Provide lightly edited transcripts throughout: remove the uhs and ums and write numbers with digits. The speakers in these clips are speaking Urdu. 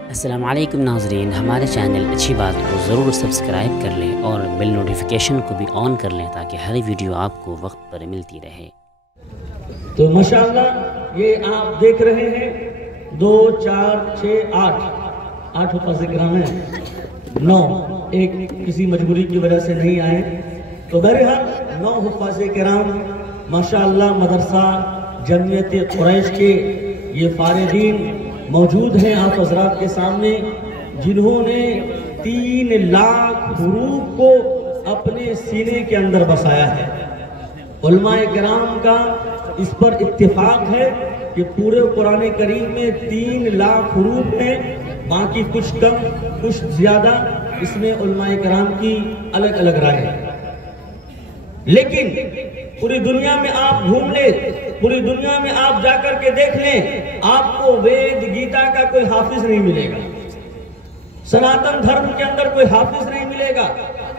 السلام علیکم ناظرین، ہمارے چینل اچھی بات کو ضرور سبسکرائب کر لیں اور بیل نوٹیفیکیشن کو بھی آن کر لیں تاکہ ہر ویڈیو آپ کو وقت پر ملتی رہے۔ تو ماشاءاللہ یہ آپ دیکھ رہے ہیں 2 4 6 8 حفاظ کرام ہیں، 9 ایک کسی مجبوری کی وجہ سے نہیں آئے، تو بہرحال 9 حفاظ کرام ماشاءاللہ مدرسہ جمعیت قریش کے یہ فارغین موجود ہیں آپ حضرات کے سامنے، جنہوں نے 3 لاکھ حروف کو اپنے سینے کے اندر بسایا ہے۔ علماء کرام کا اس پر اتفاق ہے کہ پورے قرآن کریم میں 3 لاکھ حروف ہیں، باقی کچھ کم کچھ زیادہ، اس میں علماء کرام کی الگ الگ رائے ہے۔ لیکن پوری دنیا میں آپ گھوم لیں، پوری دنیا میں آپ جا کر کے دیکھ لیں، آپ کو وید گیتا کا کوئی حافظ نہیں ملے گا، سناتن دھرم کے اندر کوئی حافظ نہیں ملے گا،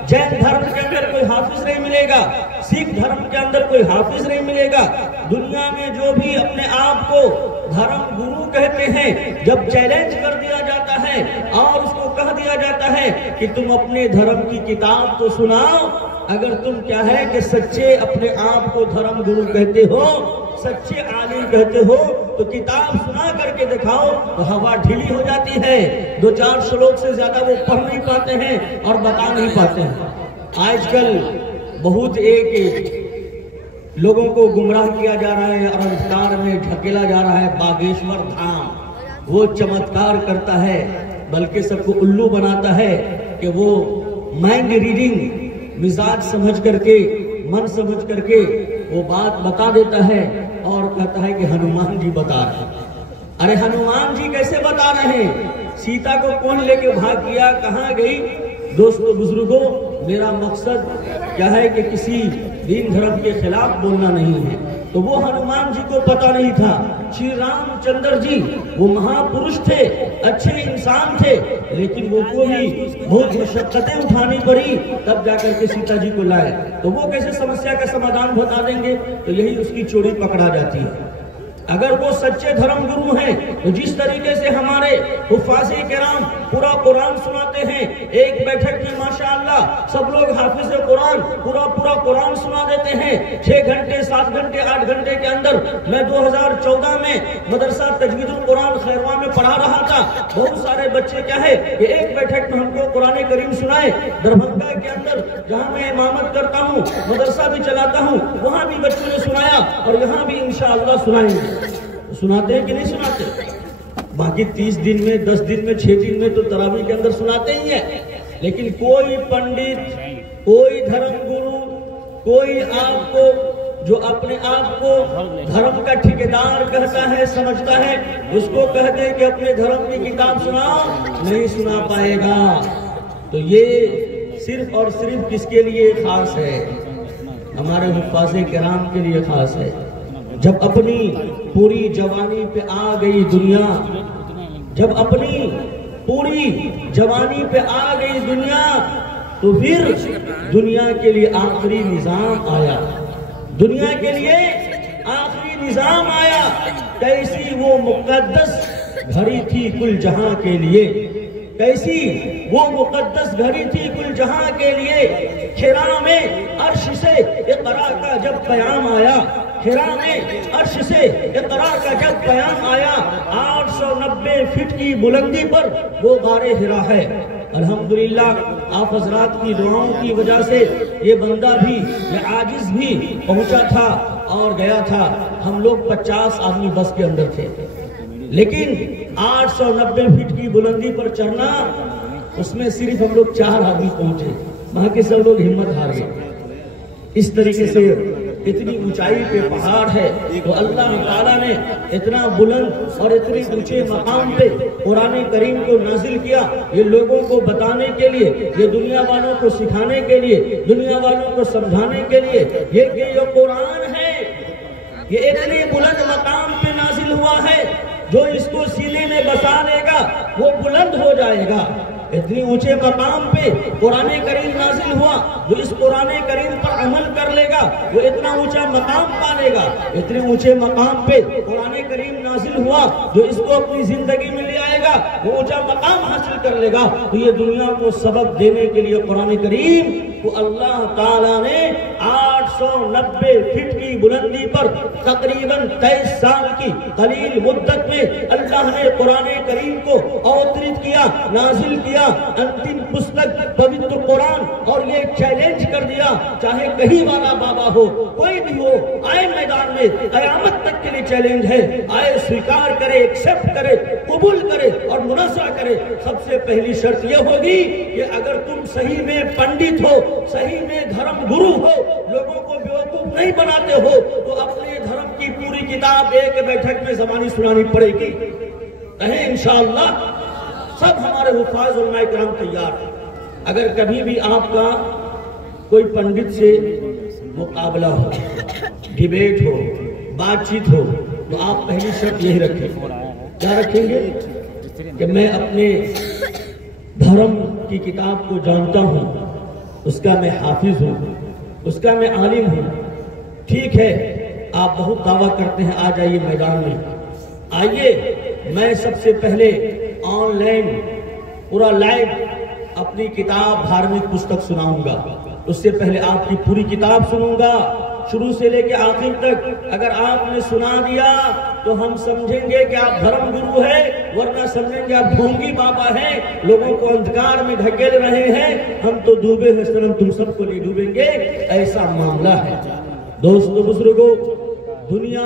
جین دھرم کے اندر کوئی حافظ نہیں ملے گا، سکھ دھرم کے اندر کوئی حافظ نہیں ملے گا۔ دنیا میں جو بھی اپنے آپ کو دھرم گرو کہتے ہیں، جب چیلنج کر دیا جاتا ہے اور اس کو کہہ دیا جاتا ہے کہ تم اپنے دھرم کی کتاب تو سناؤ، اگر تم کیا ہے کہ سچے اپنے آپ کو دھرم گرو کہتے ہو، سچے عالم کہتے ہو، تو کتاب سنا کر کے دکھاؤ، تو ہوا ڈھیلی ہو جاتی ہے، 2-4 شلوک سے زیادہ وہ پڑھ نہیں پاتے ہیں اور بتا نہیں پاتے ہیں۔ آج کل بہت ایک لوگوں کو گمراہ کیا جا رہا ہے، عربستان میں ڈھکیلا جا رہا ہے باگیشور دھام، وہ چمتکار کرتا ہے، بلکہ سب کو الو بناتا ہے کہ وہ مائنڈ ریڈنگ، مزاج سمجھ کر کے، من سمجھ کر کے وہ بات بتا دیتا ہے اور کہتا ہے کہ ہنومان جی بتا رہے ہیں۔ ارے ہنومان جی کیسے بتا رہے ہیں؟ سیتا کو کون لے کے بھاگ گیا، کہاں گئی؟ دوستو بزرگوں، میرا مقصد کیا ہے کہ کسی دین دھرم کے خلاف بولنا نہیں ہے، تو وہ ہنومان جی کو پتا نہیں تھا۔ شری رام چندر جی وہ مہاپرش تھے، اچھے انسان تھے، لیکن وہ کو بھی بہت مشقتیں اٹھانی پڑی تب جا کر کے سیتا جی کو لائے، تو وہ کیسے سمسیا کا سمادھان بتا دیں گے؟ تو یہی اس کی چوری پکڑا جاتی ہے۔ اگر وہ سچے دھرم گرو ہیں تو جس طریقے سے ہمارے حفاظ کرام پورا قرآن سناتے ہیں، ایک بیٹھک میں ماشاءاللہ سب لوگ حافظ قرآن پورا قرآن سنا دیتے ہیں، 6 گھنٹے 7 گھنٹے 8 گھنٹے کے اندر۔ میں 2014 میں مدرسہ تجوید القرآن خیرواں میں پڑھا رہا تھا، بہت سارے بچے کیا ہے کہ ایک بیٹھک میں ہم کو قرآن کریم سنائے۔ دربھنگا کے اندر جہاں میں امامت کرتا ہوں، مدرسہ بھی چلاتا ہوں، وہاں بھی بچوں نے سنایا اور یہاں بھی انشاءاللہ سنائیں گے۔ سناتے ہیں کہ نہیں سناتے؟ باقی 30 دن میں 10 دن میں 6 دن میں تو تراویح کے اندر سناتے ہی ہیں، لیکن کوئی پنڈت، کوئی دھرم گرو، کوئی آپ کو جو اپنے آپ کو دھرم کا ٹھیکیدار کہتا ہے، سمجھتا ہے، اس کو کہہ دے کہ اپنے دھرم کی کتاب سناؤ، نہیں سنا پائے گا۔ تو یہ صرف اور صرف کس کے لیے خاص ہے؟ ہمارے حفاظ کرام کے لیے خاص ہے۔ جب اپنی پوری جوانی پہ آ گئی دنیا، جب اپنی پوری جوانی پہ آ گئی دنیا، تو پھر دنیا کے لیے آخری نظام آیا، دنیا کے لیے آخری نظام آیا۔ کیسی وہ مقدس گھڑی تھی کل جہاں کے لیے، کیسی وہ مقدس گھڑی تھی کل جہاں کے لیے۔ حرا میں عرش سے اقرا کا جب پیام آیا، حرا میں عرش سے اقرا کا جب پیام آیا، 890 فٹ کی بلندی پر وہ غار حرا ہے۔ الحمدللہ آپ حضرات کی دعاؤں کی وجہ سے یہ بندہ بھی، یہ عاجز بھی پہنچا تھا اور گیا تھا۔ ہم لوگ 50 آدمی بس کے اندر تھے، لیکن 890 فٹ کی بلندی پر چڑھنا، اس میں صرف ہم لوگ 4 آدمی پہنچے، باقی سب لوگ ہمت ہار گئے۔ اس طریقے سے اتنی اونچائی پہ پہاڑ ہے، تو اللہ تعالیٰ نے اتنا بلند اور اتنے اونچے مقام پہ قرآن کریم کو نازل کیا، یہ لوگوں کو بتانے کے لیے، یہ دنیا والوں کو سکھانے کے لیے، دنیا والوں کو سمجھانے کے لیے، یہ قرآن ہے، یہ اتنے بلند مقام پہ نازل ہوا ہے، جو اس کو سینے میں بسا لے گا وہ بلند ہو جائے گا۔ اتنی اونچے مقام پہ قرآن کریم نازل ہوا، جو اس قرآن کریم پر عمل کر لے گا وہ اتنا اونچا مقام پا لے گا۔ اتنے اونچے مقام پہ قرآن کریم نازل ہوا، جو اس کو اپنی زندگی میں لے آئے گا گا، وہ اونچا مقام حاصل کر لے گا۔ تو یہ دنیا کو سبق دینے کے لیے قرآن کریم کو اللہ تعالیٰ نے 890 فٹ کی بلندی پر تقریباً 23 سال کی قلیل مدت میں اللہ نے قرآن کریم کو اوترت کیا، نازل کیا، انتم پستک پوتر قرآن، اور یہ چیلنج کر دیا، چاہے کہیں والا بابا ہو، کوئی بھی ہو، آئے میدان میں، قیامت تک کے لیے چیلنج ہے، آئے سویکار کرے، ایکسپٹ کرے، قبول کرے اور مناظرہ کرے۔ سب سے پہلی شرط یہ ہوگی کہ اگر تم صحیح میں پنڈت ہو، صحیح میں دھرم گرو ہو، لوگوں کو بیوقوف نہیں بناتے ہو، تو اپنے دھرم کی پوری کتاب ایک بیٹھک میں زبانی سنانی پڑے گی۔ کہیں انشاءاللہ سب ہمارے حفاظ علماء کرام تیار ہیں۔ اگر کبھی بھی آپ کا کوئی پنڈت سے مقابلہ ہو، ڈیبیٹ ہو، بات چیت ہو، تو آپ پہلی شرط یہی رکھیں۔ کیا رکھیں گے؟ کہ میں اپنے دھرم کی کتاب کو جانتا ہوں، اس کا میں حافظ ہوں، اس کا میں عالم ہوں۔ ٹھیک ہے، آپ بہت دعویٰ کرتے ہیں، آ جائیے میدان میں، آئیے، میں سب سے پہلے آن لائن پورا لائیو اپنی کتاب دھارمک پستک سناؤں گا۔ اس سے پہلے آپ کی پوری کتاب سنوں گا، شروع سے لے کے آخر تک۔ اگر آپ نے سنا دیا تو ہم سمجھیں گے کہ آپ دھرم گرو ہے، ورنہ سمجھیں گے آپ ڈھونگی بابا ہیں، لوگوں کو اندھکار میں دھکیل رہے ہیں، ہم تو ڈوبے ہیں سنم، تم سب کو نہیں ڈوبیں گے، ایسا معاملہ ہے۔ دوستو بزرگو، دنیا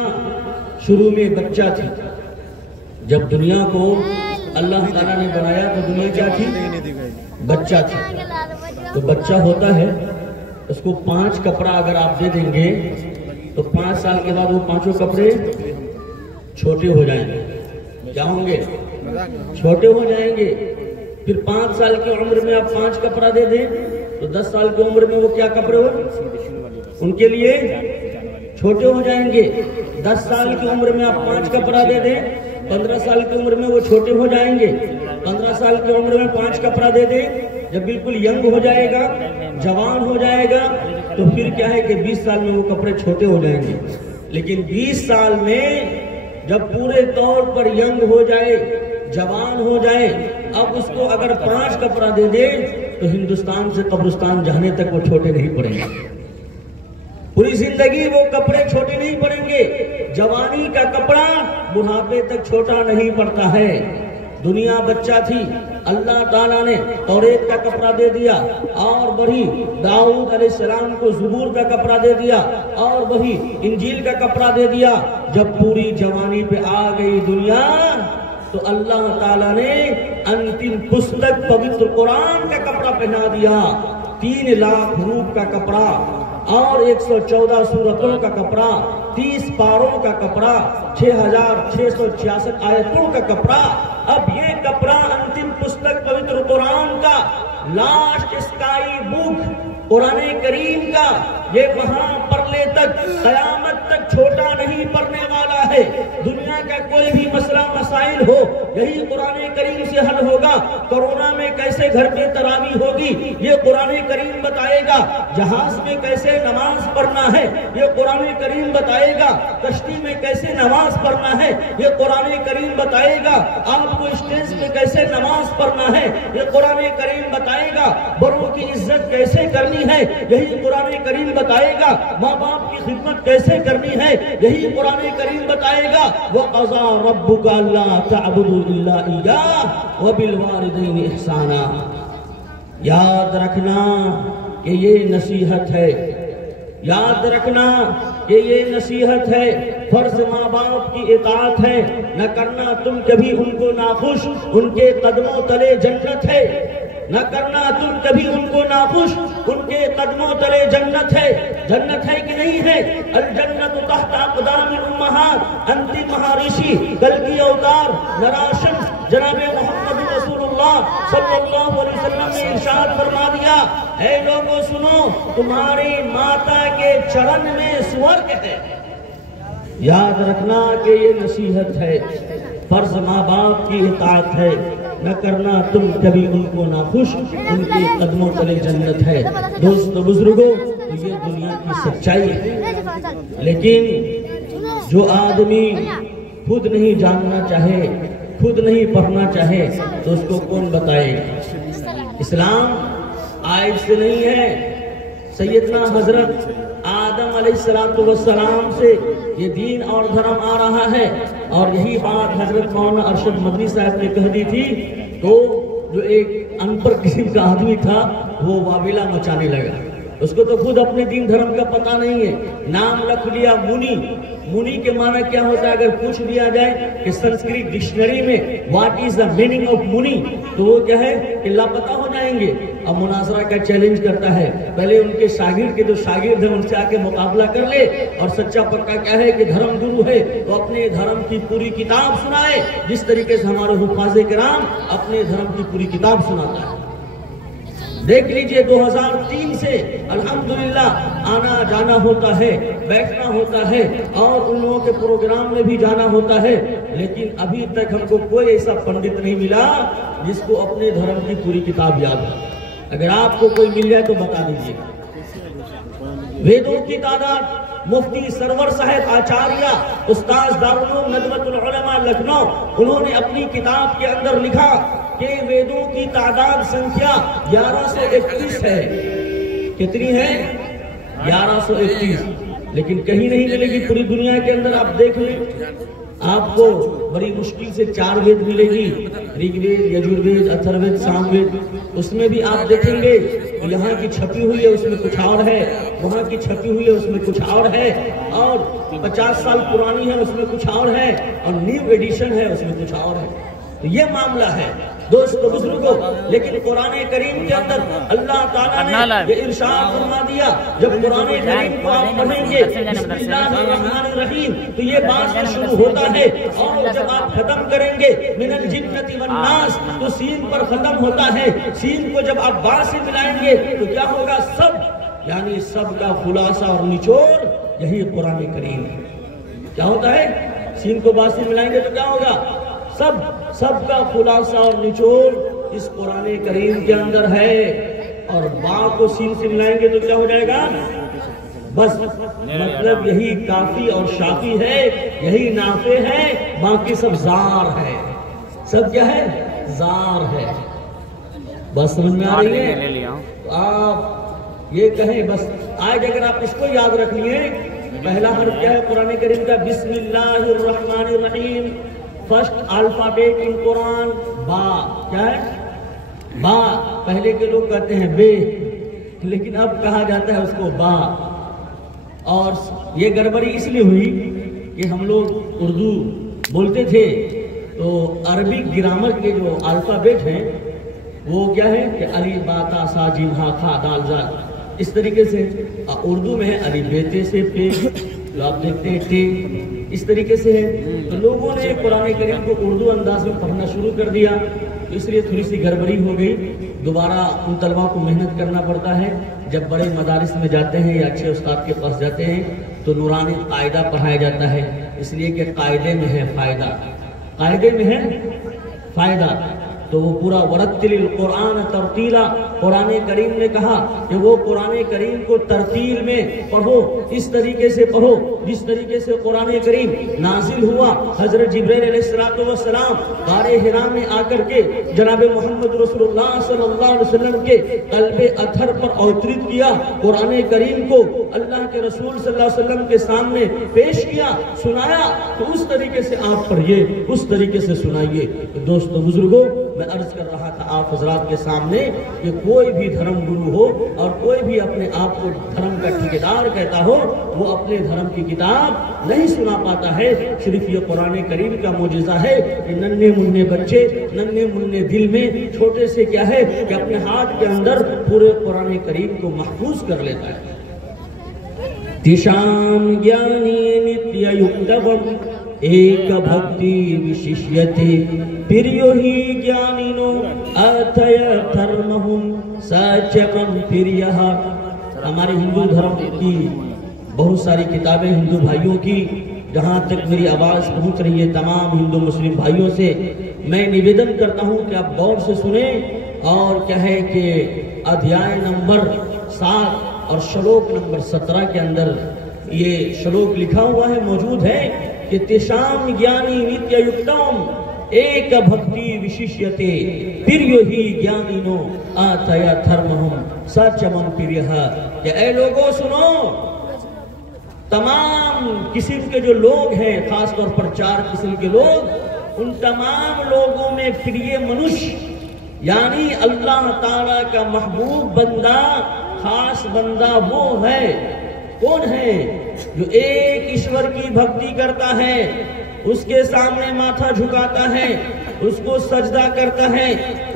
شروع میں بچہ تھی۔ جب دنیا کو اللہ تعالیٰ نے بنایا تو دنیا کیا تھی؟ بچہ تھی۔ تو بچہ ہوتا ہے، اس کو 5 کپڑا اگر آپ دے دیں گے تو 5 سال کے بعد وہ 5 کپڑے چھوٹے ہو جائیں گے۔ کیا ہوں گے؟ چھوٹے ہو جائیں گے۔ پھر 5 سال کی عمر میں آپ 5 کپڑا دے دیں تو 10 سال کی عمر میں وہ کیا کپڑے ہو؟ ان کے لیے چھوٹے ہو جائیں گے۔ 10 سال کی عمر میں آپ 5 کپڑا دے دیں، 15 سال کی عمر میں وہ چھوٹے ہو جائیں گے۔ 15 سال کی عمر میں 5 کپڑا دے دیں، جب بالکل ینگ ہو جائے گا، جوان ہو جائے گا، تو پھر کیا ہے کہ 20 سال میں وہ کپڑے چھوٹے ہو جائیں گے۔ لیکن 20 سال میں جب پورے طور پر ینگ ہو جائے، جوان ہو جائے، اب اس کو اگر 5 کپڑا دے دیں تو ہندوستان سے قبرستان جانے تک وہ چھوٹے نہیں پڑیں گے۔ پوری زندگی وہ کپڑے چھوٹے نہیں پڑیں گے۔ جوانی کا کپڑا بڑھاپے تک چھوٹا نہیں پڑتا ہے۔ دنیا بچہ تھی، اللہ تعالیٰ نے توریت کا کپڑا دے دیا، اور وہی داؤد علیہ السلام کو زبور کا کپڑا دے دیا، اور وہی انجیل کا کپڑا دے دیا۔ جب پوری جوانی پہ آ گئی دنیا تو اللہ تعالیٰ نے انتم پستک پوتر قرآن کا کپڑا پہنا دیا، 3 لاکھ حروف کا کپڑا، اور 114 سورتوں کا کپڑا، 30 پاروں کا کپڑا، 6666 آیتوں کا کپڑا۔ اب یہ کپڑا انتم پستک پوتر قرآن کا، لاسٹ اسکائی بک قرآن کریم کا، یہ وہاں پرلے تک قیامت تک چھوٹا نہیں پڑنے والا ہے۔ دنیا کا کوئی بھی مسئلہ مسائل ہو، یہی قرآن کریم سے حل ہوگا۔ کورونا میں کیسے گھر پہ تراویح ہوگی، یہ قرآن کریم بتائے گا۔ جہاز میں کیسے نماز پڑھنا ہے، یہ قرآن کریم بتائے گا۔ کشتی میں کیسے نماز پڑھنا ہے، یہ قرآن کریم بتائے گا۔ آپ کو اسٹیج پہ کیسے نماز پڑھنا ہے، یہ قرآن کریم بتائے گا۔ بڑوں کی عزت کیسے کرنی ہے، یہی قرآن کریم بتائے گا۔ ماں باپ کی خدمت کیسے کرنی ہے، یہی قرآن کریم بتائے گا۔ وَقَضَى رَبُّكَ أَلَّا تَعْبُدُوا إِلَّا إِيَّاهُ وَبِالْوَالِدَيْنِ إِحْسَانًا۔ یاد رکھنا کہ یہ نصیحت ہے، یاد رکھنا کہ یہ نصیحت ہے۔ فرض ماں باپ کی اطاعت ہے، نہ کرنا تم کبھی ان کو ناخوش، ان کے قدموں تلے جنت ہے۔ نہ کرنا تم کبھی ان کو ناخوش، ان کے قدموں تلے جنت ہے۔ جنت ہے کہ نہیں ہے؟ الجنت تحت اقدام الامہات۔ انتم مہارشی کلکی اوتار نراشن جناب محمد رسول اللہ صلی اللہ علیہ وسلم نے ارشاد فرما دیا، اے لوگوں سنو، تمہاری ماتا کے چرن میں سورگ ہے۔ یاد رکھنا کہ یہ نصیحت ہے، فرض ماں باپ کی اطاعت ہے، نہ کرنا تم کبھی ان کو ناخوش، ان کے قدموں تلے جنت ہے۔ دوستو بزرگوں، یہ دنیا کی سچائی ہے، لیکن جو آدمی خود نہیں جاننا چاہے خود نہیں پڑھنا چاہے تو اس کو کون بتائے گا؟ اسلام آیت سے نہیں ہے، سیدنا حضرت آدم علیہ السلام سے یہ دین اور دھرم آ رہا ہے، اور یہی بات حضرت مولانا ارشد مدنی صاحب نے کہہ دی تھی تو جو ایک ان پڑھ قسم کا آدمی تھا وہ واویلا مچانے لگا، اس کو تو خود اپنے دین دھرم کا پتہ نہیں ہے، نام رکھ لیا منی۔ منی کے معنی کیا ہوتا ہے اگر پوچھ لیا جائے کہ سنسکرت ڈکشنری میں what is the meaning of money تو وہ کیا ہے کہ لاپتہ ہو جائیں گے۔ اب مناظرہ کا چیلنج کرتا ہے، پہلے ان کے شاگرد کے جو شاگرد ہیں ان سے آ کے مقابلہ کر لے، اور سچا پکا کیا ہے کہ دھرم گرو ہے تو اپنے دھرم کی پوری کتاب سنائے، جس طریقے سے ہمارے حفاظ کرام اپنے دھرم کی پوری کتاب سناتا ہے۔ دیکھ لیجئے 2003 سے الحمدللہ آنا جانا ہوتا ہے، بیٹھنا ہوتا ہے، اور ان لوگوں کے پروگرام میں بھی جانا ہوتا ہے، لیکن ابھی تک ہم کو کوئی ایسا پنڈت نہیں ملا جس کو اپنے دھرم کی پوری کتاب یاد ہے۔ اگر آپ کو کوئی مل جائے تو بتا دیجئے۔ ویدوں کی تعداد مفتی سرور صاحب آچاریہ استاذ دارالعلوم ندوۃ العلماء لکھنؤ، انہوں نے اپنی کتاب کے اندر لکھا کہ ویدوں کی تعداد سنکھیا 1131 ہے۔ کتنی ہے؟ 1131، لیکن کہیں نہیں ملے گی پوری دنیا کے اندر۔ آپ دیکھ لیں، آپ کو بڑی مشکل سے 4 وید ملے گی، رگ وید، یجوروید، اتھروید، سام وید، اس میں بھی آپ دیکھیں گے یہاں کی چھپی ہوئی ہے اس میں کچھ اور ہے، وہاں کی چھپی ہوئی ہے اس میں کچھ اور ہے، اور 50 سال پرانی ہے اس میں کچھ اور ہے، اور نیو ایڈیشن ہے اس میں کچھ اور ہے۔ تو یہ معاملہ ہے دوستو بزرگوں، لیکن قرآن کریم کے اندر اللہ تعالیٰ نے یہ ارشاد فرما دیا، جب قرآن کریم کو آپ پڑھیں گے بسم اللہ الرحمن الرحیم تو یہ بات شروع ہوتا ہے، اور جب آپ ختم کریں گے من الجنۃ والناس تو سین پر ختم ہوتا ہے، سین کو جب آپ با سے ملائیں گے تو کیا ہوگا؟ سب، یعنی سب کا خلاصہ اور نچوڑ یہی قرآن کریم ہے۔ کیا ہوتا ہے؟ سین کو با سے ملائیں گے تو کیا ہوگا؟ سب کا خلاصہ اور نچوڑ اس قرآن کریم کے اندر ہے، اور با کو سین سے ملائیں گے تو کیا ہو جائے گا؟ بس مطلب یہی کافی اور شافی ہے، یہی نافع ہے، باقی سب زار ہے۔ سب کیا ہے؟ زار ہے۔ بس سمجھ میں آ رہی ہے؟ تو آپ یہ کہیں بس آج اگر آپ اس کو یاد رکھ لیے، پہلا حرف کیا ہے قرآن کریم کا؟ بسم اللہ الرحمن الرحیم، فرسٹ الفابیٹ ان قرآن با۔ کیا ہے؟ با۔ پہلے کے لوگ کہتے ہیں بے، لیکن اب کہا جاتا ہے اس کو با، اور یہ گڑبڑی اس لیے ہوئی کہ ہم لوگ اردو بولتے تھے تو عربک گرامر کے جو الفابیٹ ہیں وہ کیا ہے کہ علی با تا سا جیم ہا کھا دال زال، اس طریقے سے اردو میں ہے علی بیتے سے پے، جو آپ دیکھتے ہیں ٹے، اس طریقے سے ہے۔ تو لوگوں نے قرآن کریم کو اردو انداز میں پڑھنا شروع کر دیا، اس لیے تھوڑی سی گڑبڑی ہو گئی۔ دوبارہ ان طلبہ کو محنت کرنا پڑتا ہے، جب بڑے مدارس میں جاتے ہیں یا اچھے استاد کے پاس جاتے ہیں تو نورانی قاعدہ پڑھایا جاتا ہے، اس لیے کہ قاعدے میں ہے فائدہ، قاعدے میں ہے فائدہ۔ تو وہ پورا ورتل القرآن ترتیلا، قرآن کریم نے کہا کہ وہ قرآن کریم کو ترتیل میں پڑھو، اس طریقے سے پڑھو جس طریقے سے قرآن کریم نازل ہوا۔ حضرت جبرائیل علیہ السلام غار حرا میں آ کر کے جناب محمد رسول اللہ صلی اللہ علیہ وسلم کے قلب اطہر پر اوترت کیا، قرآن کریم کو اللہ کے رسول صلی اللہ علیہ وسلم کے سامنے پیش کیا، سنایا، تو اس طریقے سے آپ پڑھیے، اس طریقے سے سنائیے۔ دوستو بزرگوں، میں عرض کر رہا تھا آپ حضرات کے سامنے کہ کوئی بھی دھرم گرو ہو اور کوئی بھی اپنے آپ کو دھرم کا ٹھیکیدار کہتا ہو، وہ اپنے دھرم کی کتاب نہیں سنا پاتا ہے۔ صرف یہ قرآن کریم کا معجزہ ہے کہ ننھے منھے بچے ننھے منھے دل میں چھوٹے سے کیا ہے کہ اپنے ہاتھ کے اندر پورے قرآن کریم کو محفوظ کر لیتا ہے۔ تشام گیانی نتیہ یکتوم ایک بھکتی وششیتے پریو ہی گیانینو اتھے دھرمہم سچکم پریہ۔ ہمارے ہندو دھرم کی بہت ساری کتابیں ہندو بھائیوں کی، جہاں تک میری آواز پہنچ رہی ہے تمام ہندو مسلم بھائیوں سے میں نویدن کرتا ہوں کہ آپ غور سے سنیں، اور کیا ہے کہ ادھیائے نمبر 7 اور شلوک نمبر 17 کے اندر یہ شلوک لکھا ہوا ہے، موجود ہے کہ تشام گیانی نتیہ یکتوم، ایک بھکتی وشیشیتے پریو ہی گیانینو آتیا دھرمہم سچمم پریہا، کہ اے لوگوں سنو، تمام قسم کے جو لوگ ہیں، خاص طور پر 4 قسم کے لوگ، ان تمام لوگوں میں پریے منش یعنی اللہ تعالیٰ کا محبوب بندہ، خاص بندہ وہ ہے، کون ہے؟ جو ایک ایشور کی بھکتی کرتا ہے، اس کے سامنے ماتھا جھکاتا ہے، اس کو سجدہ کرتا ہے،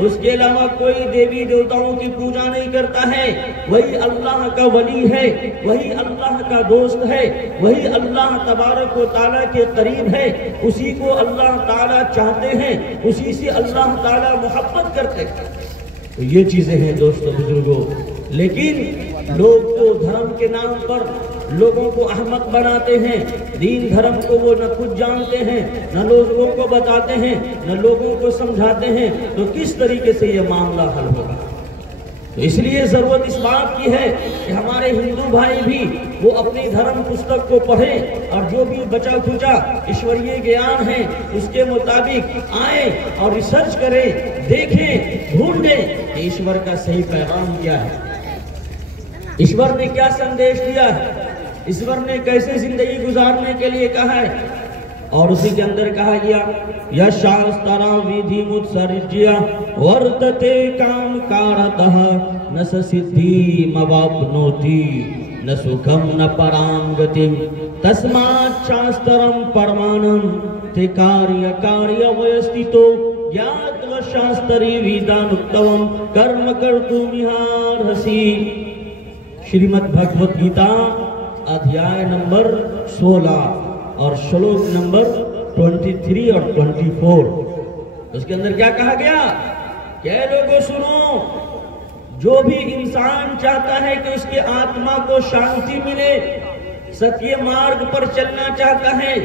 اس کے علاوہ کوئی دیوی دیوتاؤں کی پوجا نہیں کرتا ہے، وہی اللہ کا ولی ہے، وہی اللہ کا دوست ہے، وہی اللہ تبارک و تعالیٰ کے قریب ہے، اسی کو اللہ تعالیٰ چاہتے ہیں، اسی سے اللہ تعالیٰ محبت کرتے ہیں۔ تو یہ چیزیں ہیں دوستو بزرگوں، لیکن لوگ تو دھرم کے نام پر لوگوں کو احمق بناتے ہیں، دین دھرم کو وہ نہ خود جانتے ہیں، نہ لوگوں کو بتاتے ہیں، نہ لوگوں کو سمجھاتے ہیں، تو کس طریقے سے یہ معاملہ حل ہوگا؟ تو اس لیے ضرورت اس بات کی ہے کہ ہمارے ہندو بھائی بھی وہ اپنی دھرم پستک کو پڑھیں، اور جو بھی بچا کھچا ایشوریہ گیان ہے اس کے مطابق آئیں اور ریسرچ کریں، دیکھیں، ڈھونڈیں کہ ایشور کا صحیح پیغام کیا ہے، ایشور نے کیا سندیش دیا ہے، ایشور نے کیسے زندگی گزارنے کے لیے کہا ہے۔ اور اسی کے اندر کہا گیا یشاسترا ویدھی متسرجیا ورتتے کام کارتہ نہ سدھی مواپنوتی نہ سکھم نہ پرام گتیم تسمات شاسترم پرمانم تے کاریہ کاریہ ویستیتو یات و شاستری ویدانکتوم کرم کرتومیہار ہسی۔ شریمد بھگوت گیتا ادھیائے نمبر 16 اور شلوک نمبر 23 اور 24، اس کے اندر کیا کہا گیا کہ اے لوگوں سنو، جو بھی انسان چاہتا ہے کہ اس کے آتما کو شانتی ملے، ستیہ مارگ پر چلنا چاہتا ہے،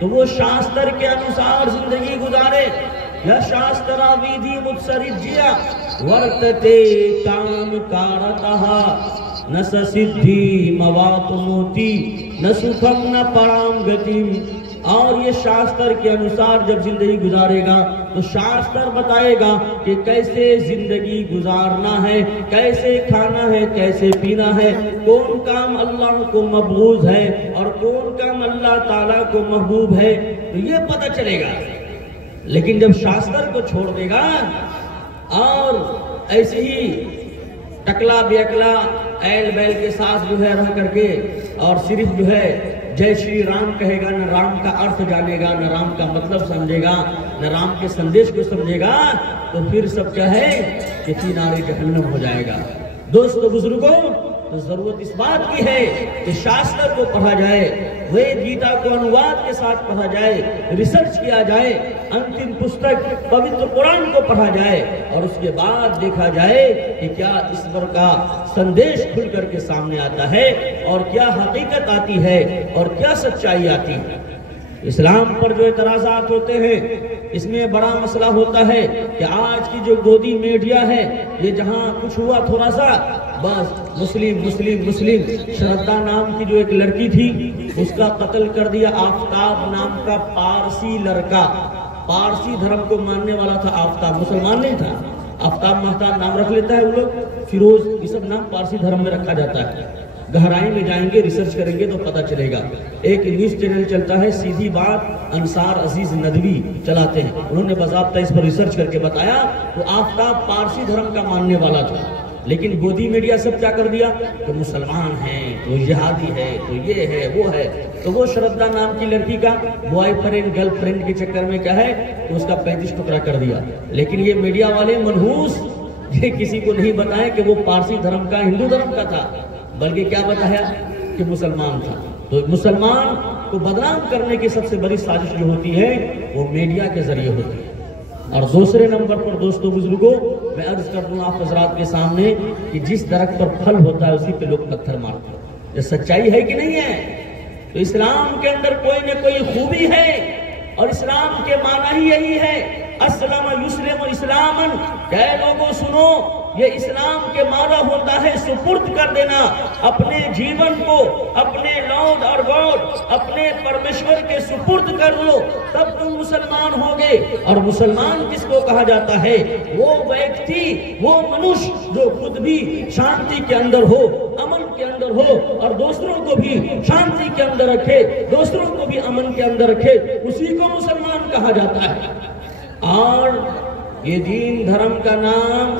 تو وہ شاستر کے انوسار زندگی گزارے۔ یا شاسترا ویدھی متسرجیا ورتتے کام کارتہ نہ سدھی مواپنوتی نہ سکھم نہ پرام گتیم۔ اور یہ شاستر کے انوسار جب زندگی گزارے گا تو شاستر بتائے گا کہ کیسے زندگی گزارنا ہے، کیسے کھانا ہے، کیسے پینا ہے، کون کام اللہ کو مبغوض ہے اور کون کام اللہ تعالیٰ کو محبوب ہے، تو یہ پتہ چلے گا۔ لیکن جب شاستر کو چھوڑ دے گا اور ایسے ہی ٹکلا بیکلا ایل بیل کے ساتھ جو ہے رہ کر کے اور صرف جو ہے جے شری رام کہے گا، نہ رام کا ارتھ جانے گا، نہ رام کا مطلب سمجھے گا، نہ رام کے سندیش کو سمجھے گا، تو پھر سب کیا ہے کہ نارے جہنم ہو جائے گا۔ دوستو بزرگوں، تو ضرورت اس بات کی ہے کہ شاستر کو پڑھا جائے، وید گیتا کو انواد کے ساتھ پڑھا جائے، ریسرچ کیا جائے، انتم پستک پوتر قرآن کو پڑھا جائے، اور اس کے بعد دیکھا جائے کہ کیا ایشور کا سندیش کھل کر کے سامنے آتا ہے اور کیا حقیقت آتی ہے اور کیا سچائی آتی ہے۔ اسلام پر جو اعتراضات ہوتے ہیں، اس میں بڑا مسئلہ ہوتا ہے کہ آج کی جو گودی میڈیا ہے، یہ جہاں کچھ ہوا تھوڑا سا بس مسلم مسلم مسلم، شردھا نام کی جو ایک لڑکی تھی اس کا قتل کر دیا، آفتاب نام کا پارسی لڑکا، پارسی دھرم کو ماننے والا تھا، آفتاب مسلمان نہیں تھا، آفتاب مہتاب نام رکھ لیتا ہے وہ لوگ، فیروز، یہ سب نام پارسی دھرم میں رکھا جاتا ہے۔ گہرائی میں جائیں گے، ریسرچ کریں گے تو پتہ چلے گا۔ ایک نیوز چینل چلتا ہے سیدھی بات، انصار عزیز ندوی چلاتے ہیں، انہوں نے باضابطہ اس پر ریسرچ کر کے بتایا تو آفتاب پارسی دھرم کا ماننے والا تھا، لیکن گودی میڈیا سب کیا کر دیا کہ مسلمان ہیں تو جہادی ہے تو یہ ہے وہ ہے، تو وہ شردھا نام کی لڑکی کا بوائے فرینڈ گرل فرینڈ کے چکر میں کیا ہے تو اس کا 35 ٹکڑا کر دیا۔ لیکن یہ میڈیا والے منحوس یہ کسی کو نہیں بتایا کہ وہ پارسی دھرم کا ہندو دھرم کا تھا، بلکہ کیا بتایا کہ مسلمان تھا۔ تو مسلمان کو بدنام کرنے کی سب سے بڑی سازش جو ہوتی ہے وہ میڈیا کے ذریعے ہوتی ہے۔ اور دوسرے نمبر پر دوستو بزرگوں، میں عرض کر دوں آپ حضرات کے سامنے کہ جس درخت پر پھل ہوتا ہے اسی پہ لوگ پتھر مارتے ہیں۔ یہ سچائی ہے کہ نہیں ہے؟ تو اسلام کے اندر کوئی نہ کوئی خوبی ہے، اور اسلام کے معنی ہی یہی ہے اسلم یسلم اسلامن، کہ اے لوگوں سنو، یہ اسلام کے معنی ہوتا ہے سپرد کر دینا اپنے جیون کو، اپنے لوڈ اور گوڈ اپنے پرمیشور کے سپرد کر لو، تب تم مسلمان ہوگے۔ اور مسلمان کس کو کہا جاتا ہے؟ وہ ویکتی، وہ منش جو خود بھی شانتی کے اندر ہو، امن کے اندر ہو، اور دوسروں کو بھی شانتی کے اندر رکھے، دوسروں کو بھی امن کے اندر رکھے، اسی کو مسلمان کہا جاتا ہے۔ اور یہ دین دھرم کا نام،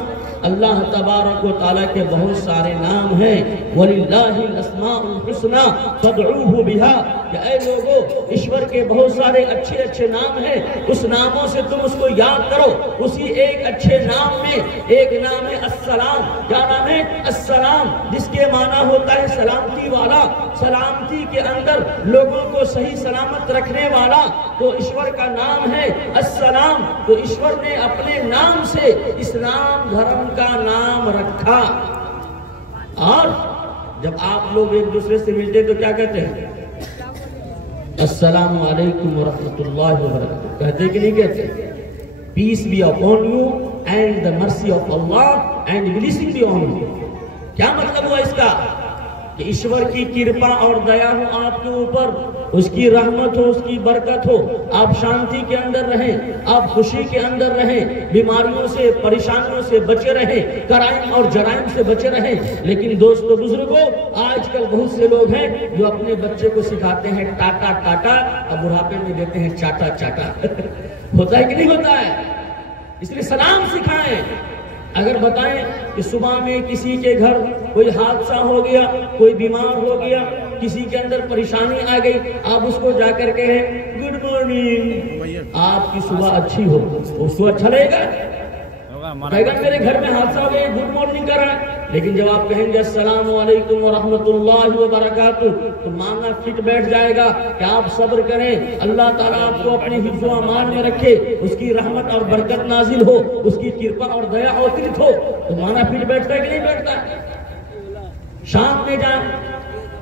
اللہ تبارک و تعالیٰ کے بہت سارے نام ہیں، وَلِلَّهِ الْأَسْمَاءُ الْحُسْنَى فَادْعُوهُ بِهَا، کہ اے لوگو ایشور کے بہت سارے اچھے اچھے نام ہیں، اس ناموں سے تم اس کو یاد کرو۔ اسی ایک اچھے نام میں ایک نام ہے السلام۔ کیا نام ہے؟ السلام، جس کے معنی ہوتا ہے سلامتی والا، سلامتی کے اندر لوگوں کو صحیح سلامت رکھنے والا، تو ایشور کا نام ہے السلام۔ تو ایشور نے اپنے نام سے اسلام دھرم کا نام رکھا۔ اور جب آپ لوگ ایک دوسرے سے ملتے تو کیا کہتے ہیں؟ السلام علیکم ورحمۃ اللہ وبرکاتہ کہتے کہ نہیں کہتے؟ Peace be upon you and the mercy of Allah and blessing be on you. کیا مطلب ہوا اس کا؟ کہ ایشور کی کرپا اور دیا ہو آپ کے اوپر، اس کی رحمت ہو، اس کی برکت ہو، آپ شانتی کے اندر رہیں، آپ خوشی کے اندر رہیں، بیماریوں سے، پریشانیوں سے بچے رہیں، کرائم اور جرائم سے بچے رہیں۔ لیکن دوستو بزرگوں، آج کل بہت سے لوگ ہیں جو اپنے بچے کو سکھاتے ہیں ٹاٹا ٹاٹا، اور بڑھاپے میں دیتے ہیں چاٹا چاٹا۔ ہوتا ہے کہ نہیں ہوتا ہے؟ اس لیے سلام سکھائیں۔ اگر بتائیں کہ صبح میں کسی کے گھر کوئی حادثہ ہو گیا، کوئی بیمار ہو گیا، کسی کے اندر پریشانی آ گئی، آپ اس کو جا کر کہیں گڈ مارننگ، آپ کی صبح اچھی ہو، اس کو اچھا لگے گا؟ کہے گا میرے گھر میں حادثہ ہو گیا، گڈ مارننگ کر رہا ہے۔ لیکن جب آپ کہیں گے السلام علیکم ورحمۃ اللہ وبرکاتہ، تو ماننا فٹ بیٹھ جائے گا کہ آپ صبر کریں، اللہ تعالیٰ آپ کو اپنی حفظ و امان میں رکھے، اس کی رحمت اور برکت نازل ہو، اس کی کرپا اور دیا اوترت ہو، تو ماننا فٹ بیٹھتا ہے کہ نہیں بیٹھتا؟ شام میں جائیں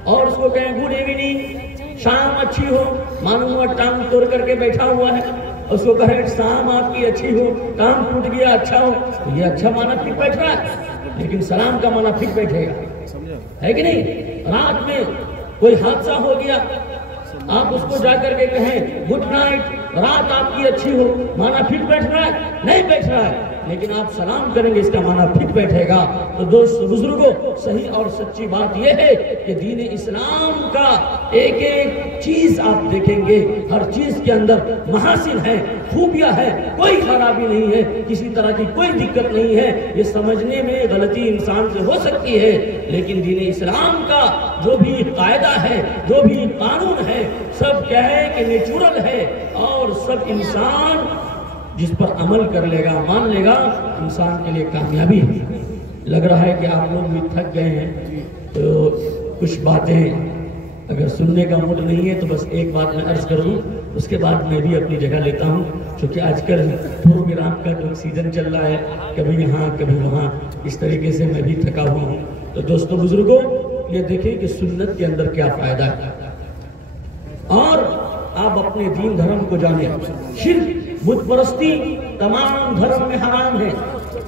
اور اس کو کہیں گڈ ایوننگ، شام اچھی ہو، معلوم ہوا ٹانگ توڑ کر کے بیٹھا ہوا ہے، اس کو کہیں شام آپ کی اچھی ہو، ٹانگ ٹوٹ گیا اچھا ہو، تو یہ اچھا معنی فٹ بیٹھ رہا ہے، لیکن سلام کا معنی فٹ بیٹھے گا، ہے کہ نہیں؟ رات میں کوئی حادثہ ہو گیا، آپ اس کو جا کر کے کہیں گڈ نائٹ، رات آپ کی اچھی ہو، معنی فٹ بیٹھ رہا ہے؟ نہیں بیٹھ رہا ہے، لیکن آپ سلام کریں گے، اس کا معنی فٹ بیٹھے گا۔ تو دوست بزرگوں، صحیح اور سچی بات یہ ہے کہ دین اسلام کا ایک ایک چیز آپ دیکھیں گے، ہر چیز کے اندر محاسن ہے، خوبیاں ہے، کوئی خرابی نہیں ہے، کسی طرح کی کوئی دقت نہیں ہے۔ یہ سمجھنے میں غلطی انسان سے ہو سکتی ہے، لیکن دین اسلام کا جو بھی قاعدہ ہے، جو بھی قانون ہے، سب کیا ہے کہ نیچرل ہے، اور سب انسان جس پر عمل کر لے گا، مان لے گا، انسان کے لیے کامیابی ہے۔ لگ رہا ہے کہ آپ لوگ بھی تھک گئے ہیں، تو کچھ باتیں اگر سننے کا موڈ نہیں ہے تو بس ایک بات میں عرض کر دوں، اس کے بعد میں بھی اپنی جگہ لیتا ہوں، چونکہ آج کل پروگرام کا جو سیزن چل رہا ہے، کبھی یہاں کبھی وہاں، اس طریقے سے میں بھی تھکا ہوا ہوں۔ تو دوستو بزرگوں، یہ دیکھیں کہ سنت کے اندر کیا فائدہ ہے، اور آپ اپنے دین دھرم کو جانیں۔ شرک، بت پرستی تمام دھرم میں حرام ہے۔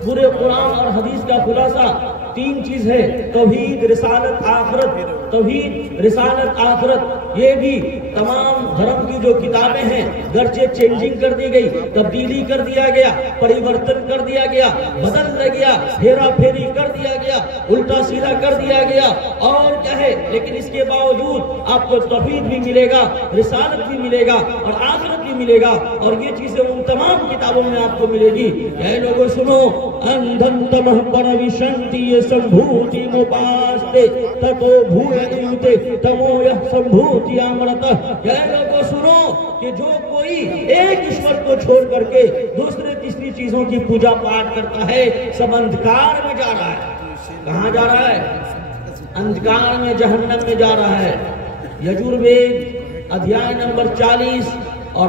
پورے قرآن اور حدیث کا خلاصہ تین چیز ہے: توحید، رسالت، آخرت۔ توحید، رسالت، آخرت، یہ بھی تمام دھرم کی جو کتابیں ہیں، گرچہ چینجنگ کر دی گئی، تبدیلی کر دیا گیا، پریورتن کر دیا گیا، بدل گیا، پھیرا پھیری کر دیا گیا، الٹا سیدھا کر دیا گیا، اور کیا ہے، لیکن اس کے باوجود آپ کو توحید بھی ملے گا، رسالت بھی ملے گا، اور آخرت بھی ملے گا، اور یہ چیزیں ان تمام کتابوں میں آپ کو ملے گی۔ اے لوگوں سنو، اندھن تمہ پروشنتی یہ سمبھوتی موپاستے تتو بھوئے تمو یہ سمبھوتی آمرتہ۔ اے لوگوں سنو کہ جو کوئی ایک ایشور کو چھوڑ کر کے دوسرے تیسری چیزوں کی پوجا پاٹ کرتا ہے، سب اندھکار میں جا رہا ہے۔ کہاں جا رہا ہے؟ اندھکار میں، جہنم میں جا رہا ہے۔ یجوروید ادھیائے نمبر 40 اور